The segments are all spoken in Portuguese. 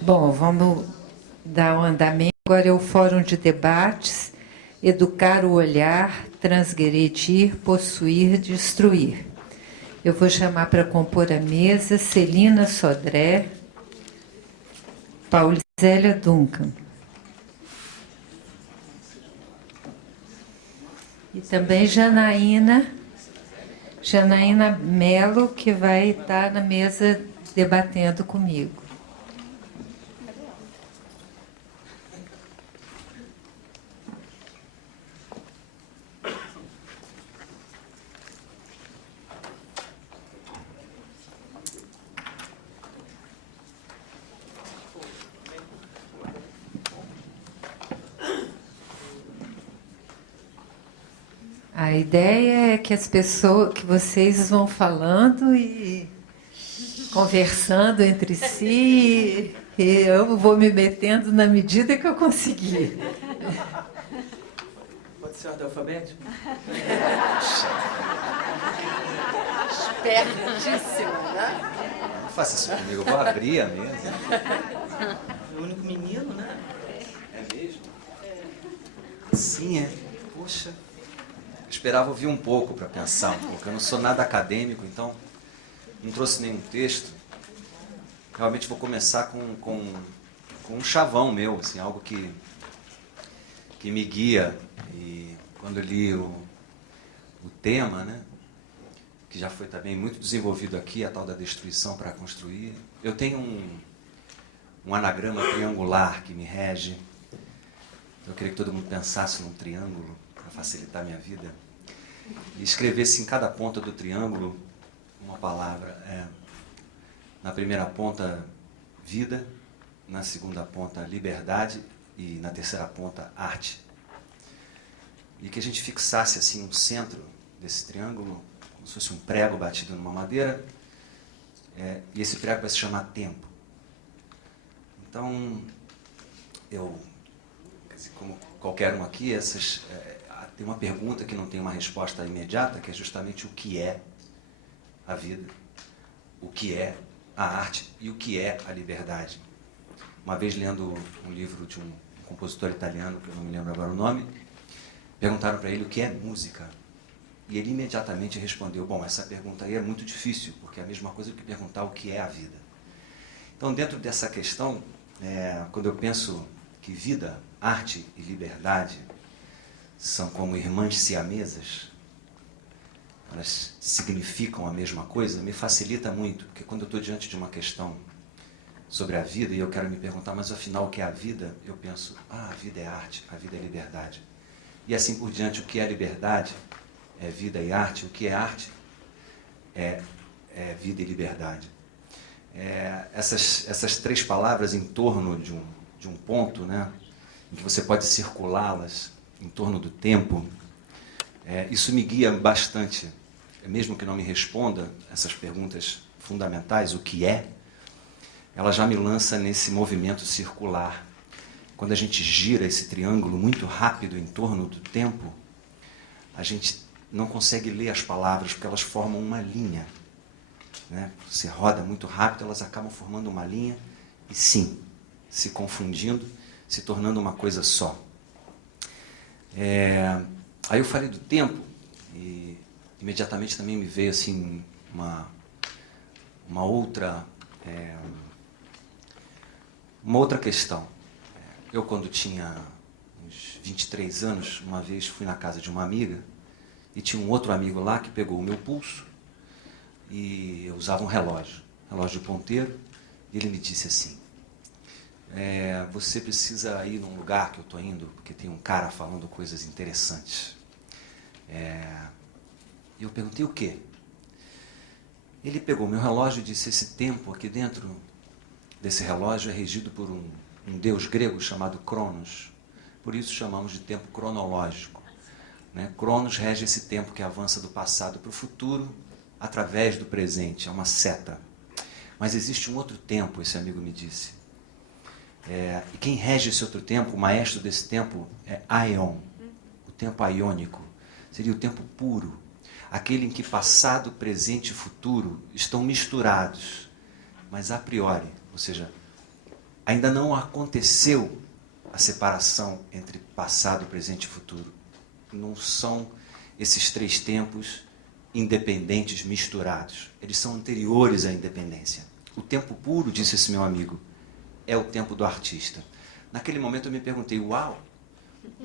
Bom, vamos dar um andamento. Agora é o Fórum de Debates, Educar o Olhar, Transgredir, Possuir, Destruir. Eu vou chamar para compor a mesa Celina Sodré, Paulisélia Duncan. E também Janaína Mello, que vai estar na mesa debatendo comigo. A ideia é que que vocês vão falando e conversando entre si, e eu vou me metendo na medida que eu conseguir. Pode ser ordem alfabética? Espertíssimo, né? Não faça isso comigo, eu vou abrir a mesa. É o único menino, né? É mesmo? Sim, é. Poxa. Eu esperava ouvir um pouco para pensar um pouco. Eu não sou nada acadêmico, então não trouxe nenhum texto. Realmente vou começar com um chavão meu, assim, algo que me guia. E quando eu li o tema, né, que já foi também muito desenvolvido aqui, a tal da destruição para construir, eu tenho um anagrama triangular que me rege. Eu queria que todo mundo pensasse num triângulo para facilitar a minha vida e escrevesse em cada ponta do triângulo uma palavra. Na primeira ponta, vida, na segunda ponta, liberdade e na terceira ponta, arte. E que a gente fixasse assim um centro desse triângulo, como se fosse um prego batido numa madeira, e esse prego vai se chamar tempo. Então, como qualquer um aqui, tem uma pergunta que não tem uma resposta imediata, que é justamente o que é a vida, o que é a arte e o que é a liberdade. Uma vez lendo um livro de um compositor italiano, que eu não me lembro agora o nome, perguntaram para ele o que é música. E ele imediatamente respondeu, bom, essa pergunta aí é muito difícil, porque é a mesma coisa que perguntar o que é a vida. Então, dentro dessa questão, quando eu penso que vida, arte e liberdade são como irmãs siamesas, elas significam a mesma coisa, me facilita muito, porque quando eu estou diante de uma questão sobre a vida e eu quero me perguntar, mas afinal o que é a vida? Eu penso, a vida é arte, a vida é liberdade. E assim por diante, o que é liberdade é vida e arte, o que é arte é vida e liberdade. Essas três palavras em torno de um ponto, né, em que você pode circulá-las em torno do tempo, isso me guia bastante. Mesmo que não me responda essas perguntas fundamentais, o que é, ela já me lança nesse movimento circular. Quando a gente gira esse triângulo muito rápido em torno do tempo, a gente não consegue ler as palavras, porque elas formam uma linha. Né? Se roda muito rápido, elas acabam formando uma linha e, sim, se confundindo, se tornando uma coisa só. Aí eu falei do tempo e imediatamente também me veio assim uma outra questão. Eu, quando tinha uns 23 anos, uma vez fui na casa de uma amiga e tinha um outro amigo lá que pegou o meu pulso e eu usava um relógio ponteiro, e ele me disse assim, você precisa ir num lugar que eu estou indo, porque tem um cara falando coisas interessantes. E eu perguntei o quê? Ele pegou meu relógio e disse, esse tempo aqui dentro desse relógio é regido por um deus grego chamado Cronos. Por isso chamamos de tempo cronológico. Né? Cronos rege esse tempo que avança do passado para o futuro através do presente, é uma seta. Mas existe um outro tempo, esse amigo me disse. E quem rege esse outro tempo, o maestro desse tempo, é Aion, o tempo aiônico. Seria o tempo puro, aquele em que passado, presente e futuro estão misturados. mas a priori, ou seja, ainda não aconteceu a separação entre passado, presente e futuro. Não são esses três tempos independentes misturados. Eles são anteriores à independência. O tempo puro, disse esse meu amigo, é o tempo do artista. Naquele momento eu me perguntei, uau,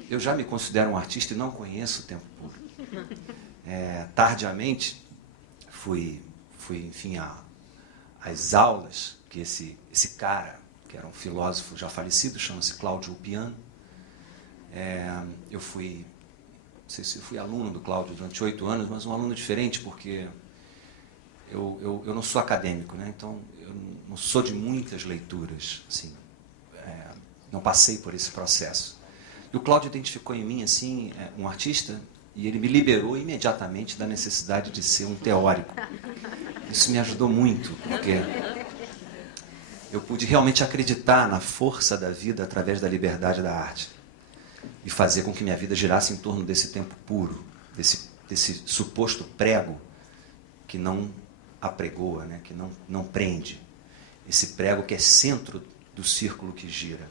eu já me considero um artista e não conheço o tempo puro. Tardiamente, fui enfim, às aulas que esse cara, que era um filósofo já falecido, chama-se Cláudio Ulpiano. Eu fui, não sei se eu fui aluno do Cláudio durante 8 anos, mas um aluno diferente, porque eu não sou acadêmico, né? Então eu não sou de muitas leituras, assim, não passei por esse processo. E o Cláudio identificou em mim assim, um artista, e ele me liberou imediatamente da necessidade de ser um teórico. Isso me ajudou muito, porque eu pude realmente acreditar na força da vida através da liberdade da arte e fazer com que minha vida girasse em torno desse tempo puro, desse suposto prego que não apregoa, né? Que não prende. Esse prego que é centro do círculo que gira,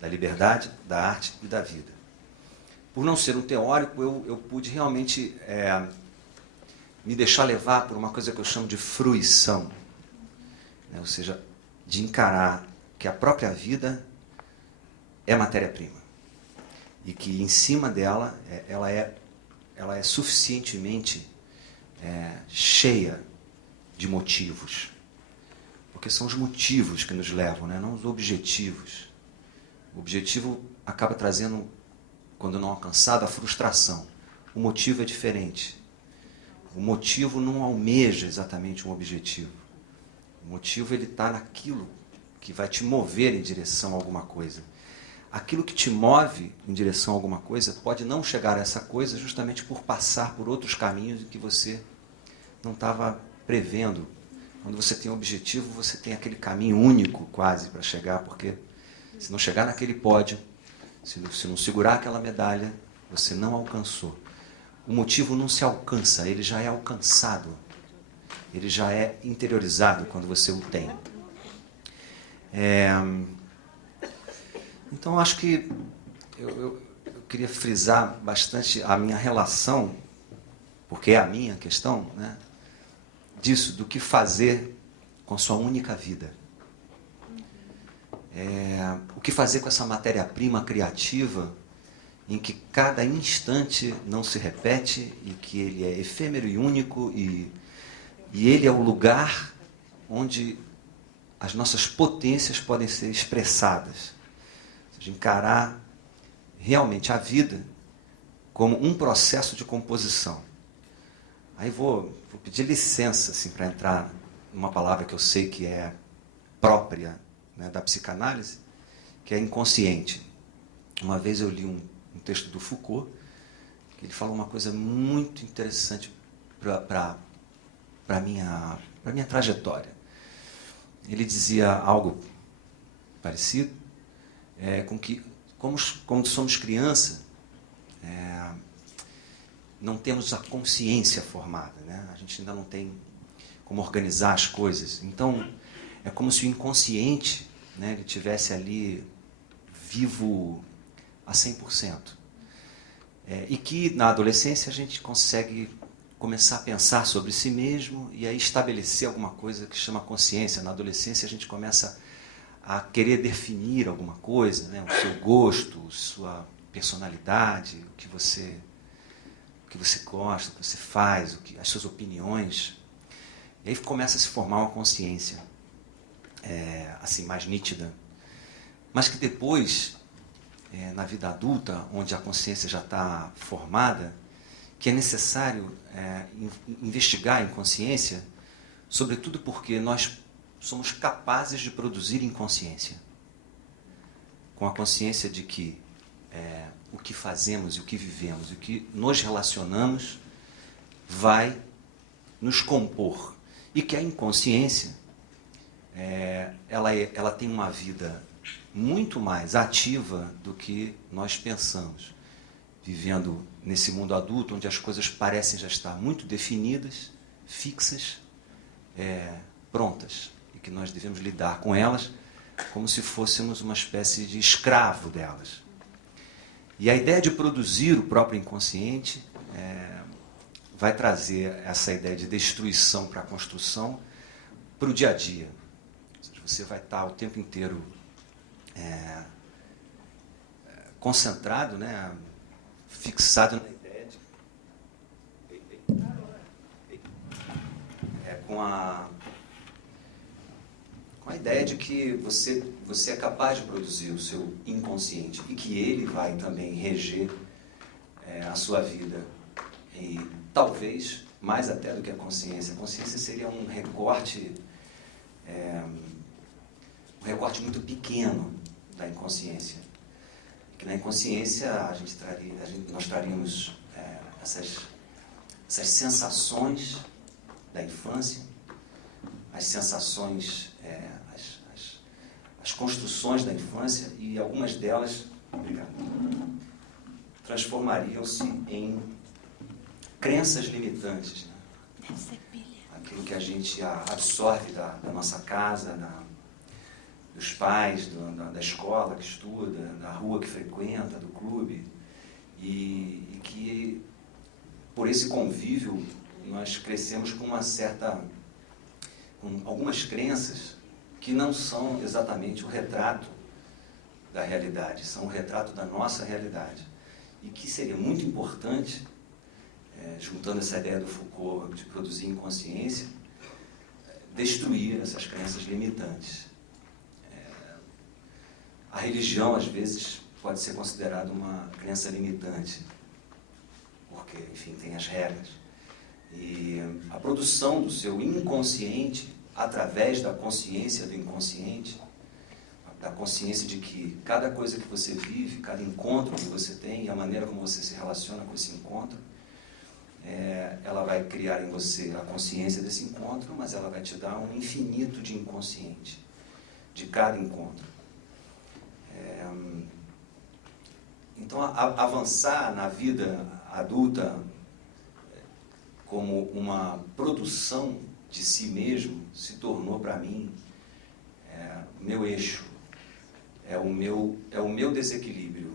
da liberdade, da arte e da vida. Por não ser um teórico, eu pude realmente me deixar levar por uma coisa que eu chamo de fruição, né? Ou seja, de encarar que a própria vida é matéria-prima e que em cima dela ela é suficientemente cheia de motivos, porque são os motivos que nos levam, né? Não os objetivos. O objetivo acaba trazendo, quando não alcançado, a frustração. O motivo é diferente. O motivo não almeja exatamente um objetivo. O motivo está naquilo que vai te mover em direção a alguma coisa. Aquilo que te move em direção a alguma coisa pode não chegar a essa coisa justamente por passar por outros caminhos que você não estava prevendo. Quando você tem um objetivo, você tem aquele caminho único quase para chegar, porque se não chegar naquele pódio, se não segurar aquela medalha, você não alcançou. O motivo não se alcança, ele já é alcançado. Ele já é interiorizado quando você o tem. Então, acho que eu queria frisar bastante a minha relação, porque é a minha questão, né, disso, do que fazer com a sua única vida. O que fazer com essa matéria-prima criativa em que cada instante não se repete e que ele é efêmero e único e ele é o lugar onde as nossas potências podem ser expressadas. Ou seja, encarar realmente a vida como um processo de composição. Aí vou pedir licença assim, para entrar numa palavra que eu sei que é própria, né, da psicanálise, que é inconsciente. Uma vez eu li um texto do Foucault, que ele fala uma coisa muito interessante para a minha trajetória. Ele dizia algo parecido, com que, como somos criança, não temos a consciência formada, né? A gente ainda não tem como organizar as coisas. Então, é como se o inconsciente, né, ele tivesse ali vivo a 100%. E que na adolescência a gente consegue começar a pensar sobre si mesmo e aí estabelecer alguma coisa que chama consciência. Na adolescência a gente começa a querer definir alguma coisa, né, o seu gosto, sua personalidade, o que você gosta, o que você faz, as suas opiniões. E aí começa a se formar uma consciência assim, mais nítida. Mas que depois, na vida adulta, onde a consciência já está formada, que é necessário investigar a inconsciência, sobretudo porque nós somos capazes de produzir inconsciência. Com a consciência de que o que fazemos e o que vivemos, e o que nos relacionamos, vai nos compor. E que a inconsciência, ela tem uma vida muito mais ativa do que nós pensamos. Vivendo nesse mundo adulto, onde as coisas parecem já estar muito definidas, fixas, prontas. E que nós devemos lidar com elas como se fôssemos uma espécie de escravo delas. E a ideia de produzir o próprio inconsciente vai trazer essa ideia de destruição para a construção para o dia a dia. Ou seja, você vai estar o tempo inteiro concentrado, né, fixado na ideia de... com a ideia de que você é capaz de produzir o seu inconsciente e que ele vai também reger a sua vida. E talvez, mais até do que a consciência seria um recorte muito pequeno da inconsciência. Que na inconsciência nós traríamos essas sensações da infância, as sensações, as construções da infância, e algumas delas, transformariam-se em crenças limitantes, né? Aquilo que a gente absorve da nossa casa, dos pais, da escola que estuda, da rua que frequenta, do clube, e que, por esse convívio, nós crescemos com algumas crenças que não são exatamente o retrato da realidade, são o retrato da nossa realidade. E que seria muito importante, juntando essa ideia do Foucault de produzir inconsciência, destruir essas crenças limitantes. A religião, às vezes, pode ser considerada uma crença limitante, porque, enfim, tem as regras. E a produção do seu inconsciente, através da consciência do inconsciente, da consciência de que cada coisa que você vive, cada encontro que você tem, e a maneira como você se relaciona com esse encontro, ela vai criar em você a consciência desse encontro, mas ela vai te dar um infinito de inconsciente, de cada encontro. Então, avançar na vida adulta como uma produção de si mesmo se tornou para mim o meu eixo, é o meu desequilíbrio,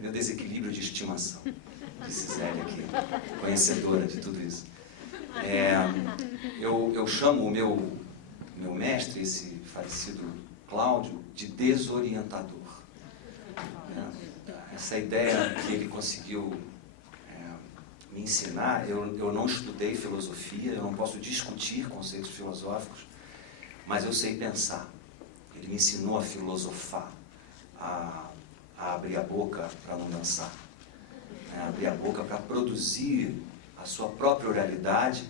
meu desequilíbrio de estimação, disse Zélia aqui, conhecedora de tudo isso. Eu chamo o meu mestre, esse falecido Cláudio, de desorientador. Essa ideia que ele conseguiu me ensinar, eu não estudei filosofia, eu não posso discutir conceitos filosóficos, mas eu sei pensar. Ele me ensinou a filosofar, a abrir a boca para não dançar, abrir a boca para produzir a sua própria oralidade,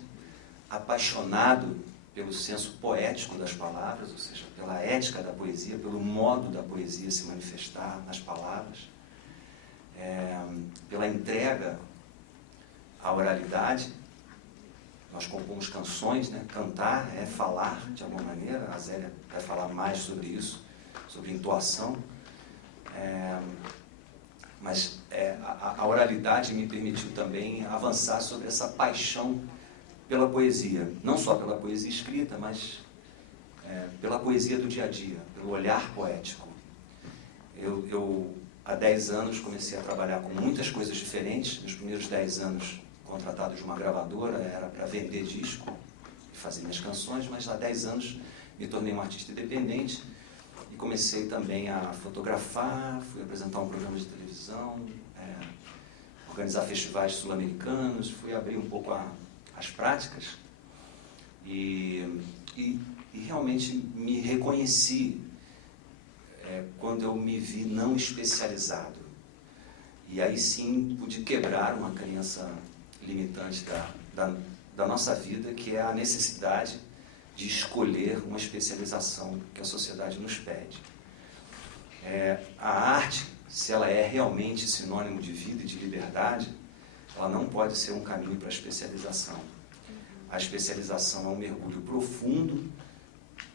apaixonado pelo senso poético das palavras, ou seja, pela ética da poesia, pelo modo da poesia se manifestar nas palavras, pela entrega à oralidade. Nós compomos canções, né? Cantar é falar, de alguma maneira. A Zélia vai falar mais sobre isso, sobre entoação. Mas a oralidade me permitiu também avançar sobre essa paixão pela poesia, não só pela poesia escrita, mas pela poesia do dia a dia, pelo olhar poético. Eu há 10 anos comecei a trabalhar com muitas coisas diferentes. Nos primeiros 10 anos, contratado de uma gravadora, era para vender disco e fazer minhas canções, mas há 10 anos me tornei um artista independente e comecei também a fotografar, fui apresentar um programa de televisão, organizar festivais sul-americanos, fui abrir um pouco as práticas e realmente me reconheci quando eu me vi não especializado. E aí sim pude quebrar uma crença limitante da nossa vida, que é a necessidade de escolher uma especialização que a sociedade nos pede. A arte, se ela é realmente sinônimo de vida e de liberdade, ela não pode ser um caminho para a especialização. A especialização é um mergulho profundo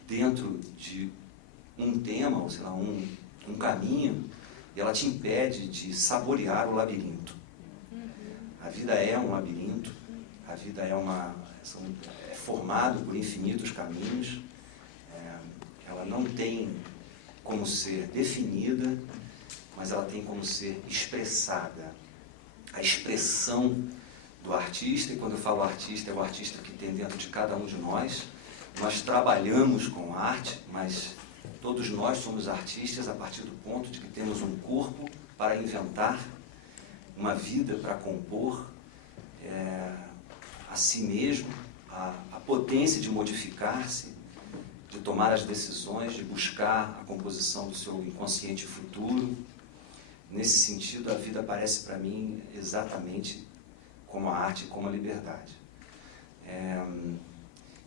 dentro de um tema, ou sei lá, um caminho, e ela te impede de saborear o labirinto. A vida é um labirinto, a vida é É formado por infinitos caminhos. Ela não tem como ser definida, mas ela tem como ser expressada. A expressão do artista, e quando eu falo artista, é o artista que tem dentro de cada um de nós. Nós trabalhamos com arte, mas todos nós somos artistas a partir do ponto de que temos um corpo para inventar, uma vida para compor, a si mesmo, a potência de modificar-se, de tomar as decisões, de buscar a composição do seu inconsciente futuro. Nesse sentido, a vida parece para mim exatamente como a arte e como a liberdade.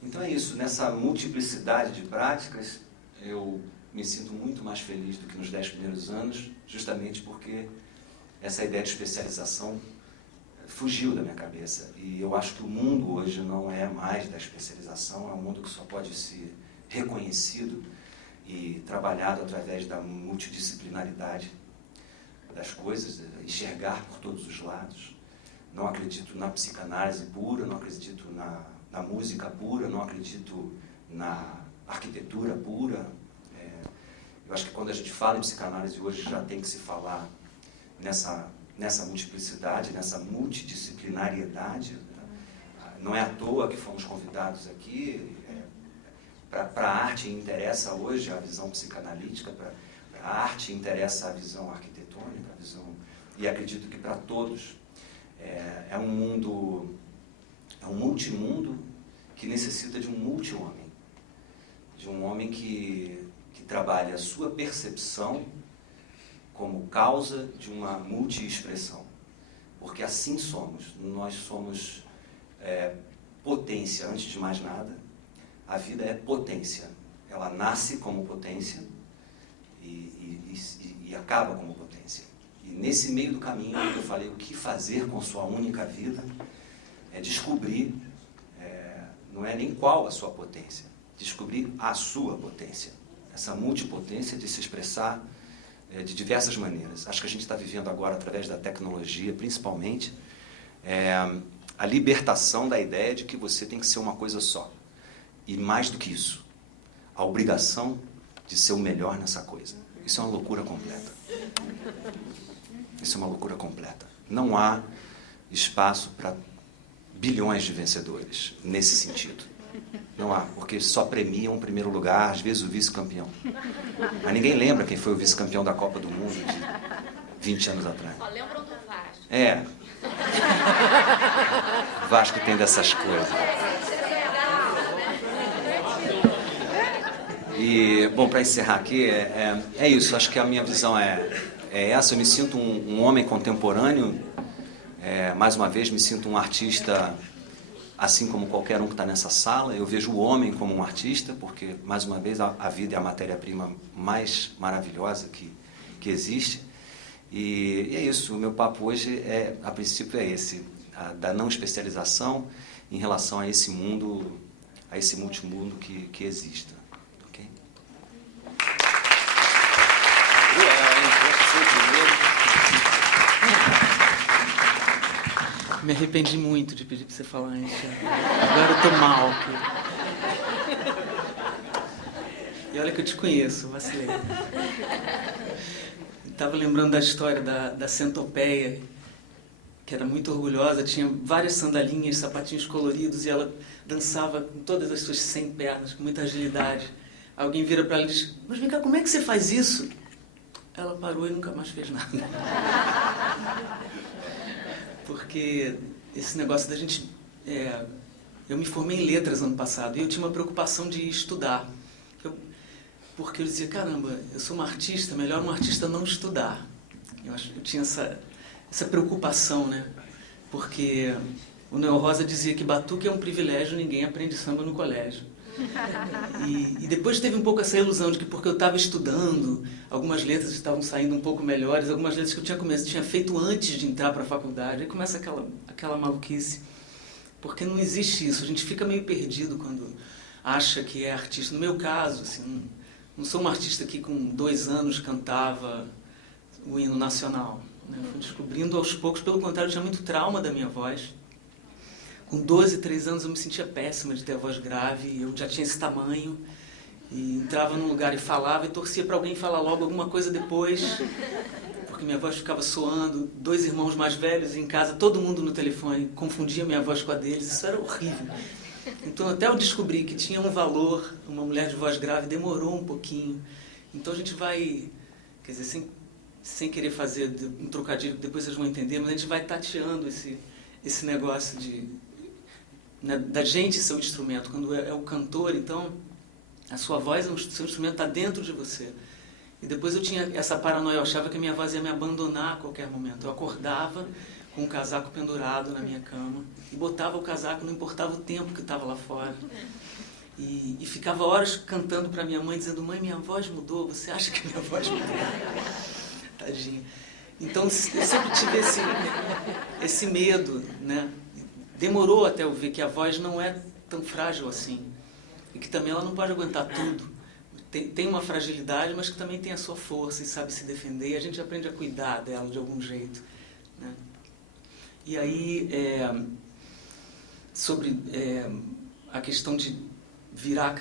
Então é isso, nessa multiplicidade de práticas, eu me sinto muito mais feliz do que nos 10 primeiros anos, justamente porque essa ideia de especialização fugiu da minha cabeça. E eu acho que o mundo hoje não é mais da especialização, é um mundo que só pode ser reconhecido e trabalhado através da multidisciplinaridade das coisas, enxergar por todos os lados. Não acredito na psicanálise pura, não acredito na música pura, não acredito na arquitetura pura. Eu acho que quando a gente fala em psicanálise hoje já tem que se falar nessa multiplicidade, nessa multidisciplinariedade. Não é à toa que fomos convidados aqui. Para a arte interessa hoje a visão psicanalítica, para a arte interessa a visão arquitetônica, e acredito que para todos é um mundo, é um multimundo que necessita de um multi-homem, de um homem que trabalha a sua percepção como causa de uma multi-expressão. Porque assim somos. Nós somos potência, antes de mais nada. A vida é potência. Ela nasce como potência e acaba como potência. E nesse meio do caminho, eu falei, o que fazer com sua única vida é descobrir, não é nem qual a sua potência, descobrir a sua potência. Essa multipotência de se expressar de diversas maneiras. Acho que a gente está vivendo agora, através da tecnologia, principalmente, a libertação da ideia de que você tem que ser uma coisa só. E mais do que isso, a obrigação de ser o melhor nessa coisa. Isso é uma loucura completa. Isso é uma loucura completa. Não há espaço para bilhões de vencedores nesse sentido. Não há, porque só premiam o primeiro lugar, às vezes o vice-campeão. Mas ninguém lembra quem foi o vice-campeão da Copa do Mundo de 20 anos atrás. Só lembram do Vasco. O Vasco tem dessas coisas. E, bom, para encerrar aqui, é isso. Acho que a minha visão é essa. Eu me sinto um homem contemporâneo. Mais uma vez, me sinto um artista, assim como qualquer um que está nessa sala. Eu vejo o homem como um artista, porque, mais uma vez, a vida é a matéria-prima mais maravilhosa que existe. E é isso. O meu papo hoje, a princípio, é esse. Da não especialização em relação a esse mundo, a esse multimundo que existe. Me arrependi muito de pedir pra você falar antes. Agora eu tô mal. E olha que eu te conheço, vacilei. Estava lembrando da história da centopeia, que era muito orgulhosa, tinha várias sandalinhas, sapatinhos coloridos, e ela dançava com todas as suas 100 pernas, com muita agilidade. Alguém vira para ela e diz, mas vem cá, como é que você faz isso? Ela parou e nunca mais fez nada. Porque esse negócio da gente... eu me formei em letras ano passado e eu tinha uma preocupação de estudar. Porque eu dizia, caramba, eu sou uma artista, melhor um artista não estudar. Eu tinha essa preocupação, né? Porque o Noel Rosa dizia que batuque é um privilégio, ninguém aprende samba no colégio. E depois teve um pouco essa ilusão de que porque eu estava estudando, algumas letras estavam saindo um pouco melhores, algumas letras que eu tinha feito antes de entrar para a faculdade. Aí começa aquela maluquice. Porque não existe isso, a gente fica meio perdido quando acha que é artista. No meu caso, assim, não sou um artista que com 2 anos cantava o hino nacional. Né? Eu fui descobrindo aos poucos, pelo contrário, eu tinha muito trauma da minha voz. Com 12, 13 anos eu me sentia péssima de ter a voz grave, eu já tinha esse tamanho, e entrava num lugar e falava, e torcia para alguém falar logo alguma coisa depois, porque minha voz ficava soando, 2 irmãos mais velhos em casa, todo mundo no telefone, confundia minha voz com a deles, isso era horrível. Então até eu descobrir que tinha um valor, uma mulher de voz grave, demorou um pouquinho. Então a gente vai, quer dizer, sem querer fazer um trocadilho, que depois vocês vão entender, mas a gente vai tateando esse negócio né, da gente ser o instrumento. Quando é o cantor, então, a sua voz, seu instrumento está dentro de você. E depois eu tinha essa paranoia, eu achava que a minha voz ia me abandonar a qualquer momento. Eu acordava com um casaco pendurado na minha cama e botava o casaco, não importava o tempo que estava lá fora. E ficava horas cantando para minha mãe, dizendo: mãe, minha voz mudou, você acha que minha voz mudou? Tadinha. Então eu sempre tive esse medo, né? Demorou até eu ver que a voz não é tão frágil assim. E que também ela não pode aguentar tudo. Tem uma fragilidade, mas que também tem a sua força e sabe se defender. E a gente aprende a cuidar dela de algum jeito, né? E aí, sobre a questão de virar,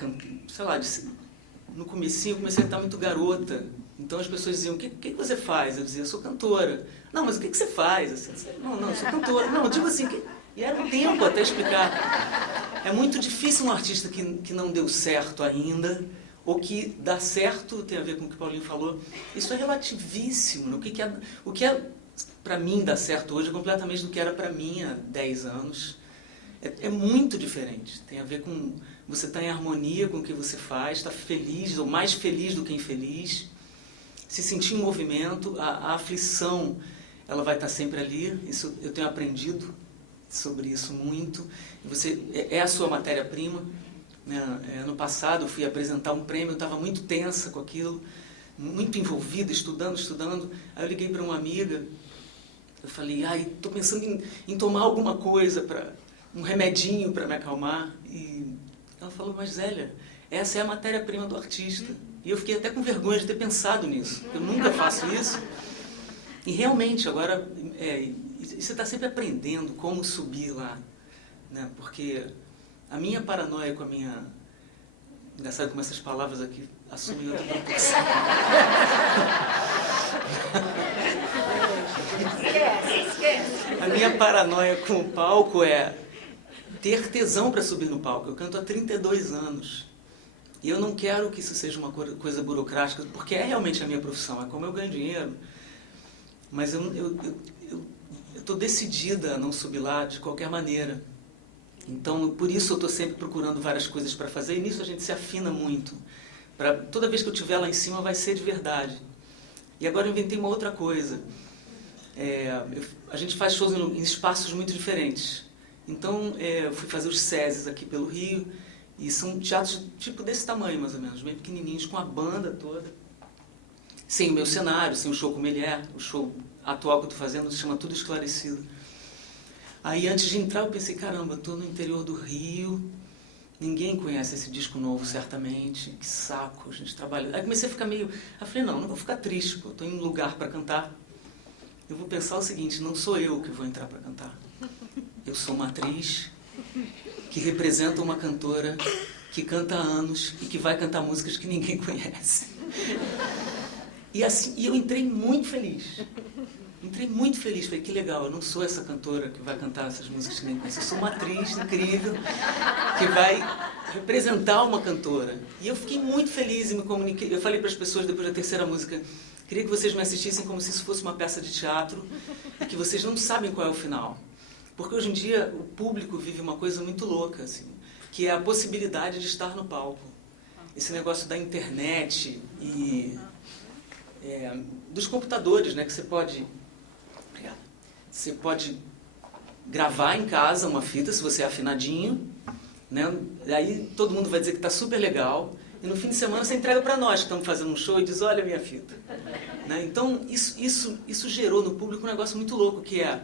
sei lá, no comecinho eu comecei a estar muito garota. Então as pessoas diziam: o que você faz? Eu dizia: eu sou cantora. Não, mas o que você faz? Assim, não, eu sou cantora. Não, eu digo assim, e era um tempo até explicar. É muito difícil um artista que não deu certo ainda, ou que dá certo, tem a ver com o que o Paulinho falou. Isso é relativíssimo. O que é para mim dar certo hoje é completamente do que era para mim há 10 anos. É muito diferente. Tem a ver com você estar em harmonia com o que você faz, estar feliz, ou mais feliz do que infeliz, se sentir em movimento. A aflição, ela vai estar sempre ali. Isso eu tenho aprendido sobre isso muito. Você é a sua matéria-prima, né? Ano passado eu fui apresentar um prêmio, eu estava muito tensa com aquilo, muito envolvida, estudando. Aí eu liguei para uma amiga, eu falei: estou pensando em tomar alguma coisa, um remedinho para me acalmar. E ela falou: mas Zélia, essa é a matéria-prima do artista. E eu fiquei até com vergonha de ter pensado nisso, eu nunca faço isso. E realmente, agora, você está sempre aprendendo como subir lá, né? Porque a minha paranoia com a minha... Engraçado como essas palavras aqui assumem outra proporção. Esquece. A minha paranoia com o palco é ter tesão para subir no palco. Eu canto há 32 anos. E eu não quero que isso seja uma coisa burocrática, porque é realmente a minha profissão, é como eu ganho dinheiro. Mas eu estou decidida a não subir lá de qualquer maneira. Então, por isso eu estou sempre procurando várias coisas para fazer, e nisso a gente se afina muito. Toda vez que eu estiver lá em cima vai ser de verdade. E agora eu inventei uma outra coisa. A gente faz shows em espaços muito diferentes. Então, eu fui fazer os SESIs aqui pelo Rio, e são teatros tipo desse tamanho, mais ou menos, bem pequenininhos, com a banda toda. Sem o meu cenário, sem o show como ele é. O show atual que eu estou fazendo se chama Tudo Esclarecido. Aí, antes de entrar, eu pensei: caramba, eu estou no interior do Rio, ninguém conhece esse disco novo, certamente, que saco, a gente trabalha... Aí comecei a ficar meio... Aí falei: não vou ficar triste, eu estou em um lugar para cantar. Eu vou pensar o seguinte: não sou eu que vou entrar para cantar. Eu sou uma atriz que representa uma cantora que canta há anos e que vai cantar músicas que ninguém conhece. E assim, eu entrei muito feliz. Falei: que legal, eu não sou essa cantora que vai cantar essas músicas que ninguém conhece. Eu sou uma atriz incrível que vai representar uma cantora. E eu fiquei muito feliz e me comuniquei. Eu falei para as pessoas depois da terceira música: queria que vocês me assistissem como se isso fosse uma peça de teatro e que vocês não sabem qual é o final. Porque hoje em dia o público vive uma coisa muito louca, assim, que é a possibilidade de estar no palco. Esse negócio da internet e dos computadores, né, que você pode gravar em casa uma fita, se você é afinadinho, né, aí todo mundo vai dizer que está super legal, e no fim de semana você entrega para nós que estamos fazendo um show e diz: olha a minha fita. Né, então isso gerou no público um negócio muito louco, que é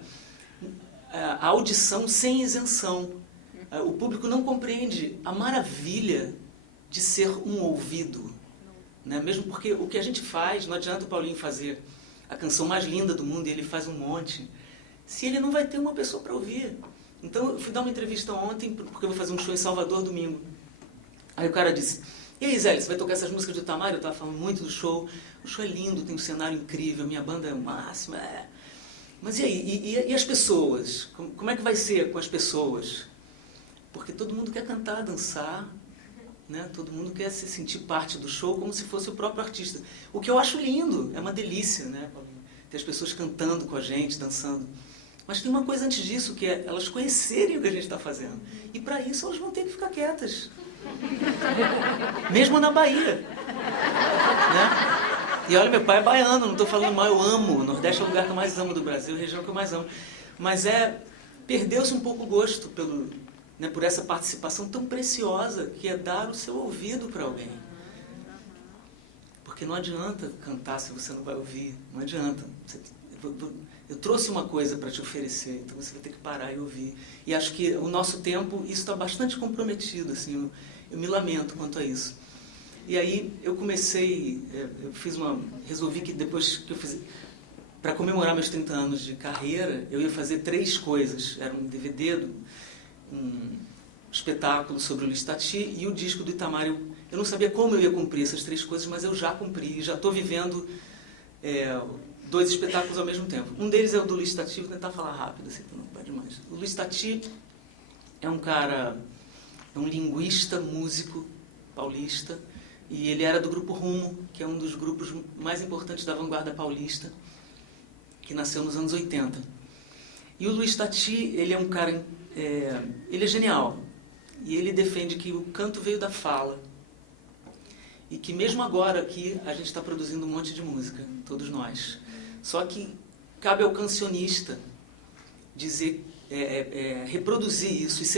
a audição sem isenção. O público não compreende a maravilha de ser um ouvido. Né? Mesmo porque o que a gente faz, não adianta o Paulinho fazer a canção mais linda do mundo e ele faz um monte, se ele não vai ter uma pessoa para ouvir. Então eu fui dar uma entrevista ontem, porque eu vou fazer um show em Salvador domingo. Aí o cara disse, e aí Zé, você vai tocar essas músicas do Itamar? Eu estava falando muito do show. O show é lindo, tem um cenário incrível, minha banda é o máximo. Mas e aí? E as pessoas? Como é que vai ser com as pessoas? Porque todo mundo quer cantar, dançar, né? Todo mundo quer se sentir parte do show como se fosse o próprio artista. O que eu acho lindo, é uma delícia, né? Ter as pessoas cantando com a gente, dançando. Mas tem uma coisa antes disso, que é elas conhecerem o que a gente está fazendo. E para isso elas vão ter que ficar quietas. Mesmo na Bahia. Né? E olha, meu pai é baiano, não estou falando mal, eu amo. O Nordeste é o lugar que eu mais amo do Brasil, a região que eu mais amo. Mas perdeu-se um pouco o gosto por essa participação tão preciosa, que é dar o seu ouvido para alguém. Porque não adianta cantar se você não vai ouvir, não adianta. Eu trouxe uma coisa para te oferecer, então você vai ter que parar e ouvir. E acho que o nosso tempo, isso está bastante comprometido, assim, eu me lamento quanto a isso. E aí eu comecei, resolvi que depois que eu fiz, para comemorar meus 30 anos de carreira, eu ia fazer 3 coisas. Era um DVD, um espetáculo sobre o Luiz Tati e o disco do Itamar. Eu não sabia como eu ia cumprir essas 3 coisas, mas eu já cumpri, já estou vivendo 2 espetáculos ao mesmo tempo. Um deles é o do Luiz Tati, vou tentar falar rápido, assim, não vai demais. O Luiz Tati é um cara, é um linguista, músico paulista, e ele era do Grupo Rumo, que é um dos grupos mais importantes da vanguarda paulista, que nasceu nos anos 80. E o Luiz Tati, ele é um cara, ele é genial, e ele defende que o canto veio da fala, e que mesmo agora aqui a gente está produzindo um monte de música, todos nós. Só que cabe ao cancionista dizer, reproduzir isso e ser